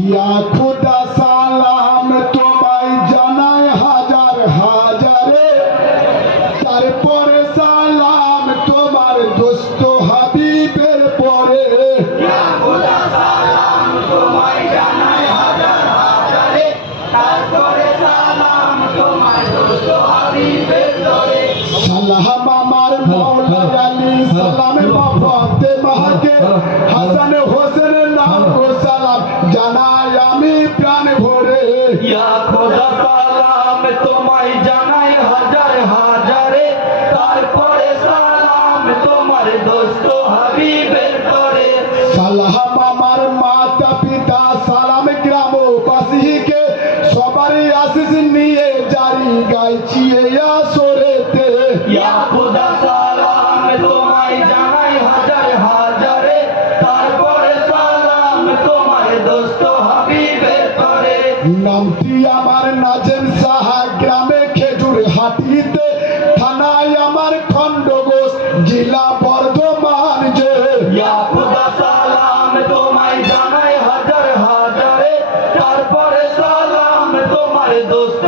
ইয়া খুদা সালাম তোমায় জানাই হাজার হাজারে, তারপরে সালাম তোমার দোস্ত হাবিবের পরে। ইয়া খুদা সালাম তোমায় জানাই হাজার হাজারে, তারপরে সালাম তোমার দোস্ত হাবিবের পরে। সালাম আমার মওলা আলী, সালাম মফতে মাকে হাসান হোসেনের নাম ও সালাম জানাই আমি প্রাণ ভরে। ইয়া খুদা সালাম তোমায় জানাই হাজার হাজারে, তারপরে সালাম তোমার দোস্ত হাবিবের পরে। সালাম আমার মাতা পিতা, সালাম গ্রামবাসীকে, সবারই আশিস নিয়ে জারি গাইছি এই আসরেতে। ইয়া খুদা সালাম তোমায় জানাই হাজার হাজারে, তারপরে সালাম তোমার দোস্ত হাবিবের পরে। নামটি আমার নাজেম সাহা, গ্রামে খেজুর হাটিতে, থানায় আমার খন্ডঘোষ, জেলা বর্ধমান যে। ইয়া খুদা সালাম তোমায় জানাই হাজার হাজারে, তারপরে সালাম তোমার দোস্ত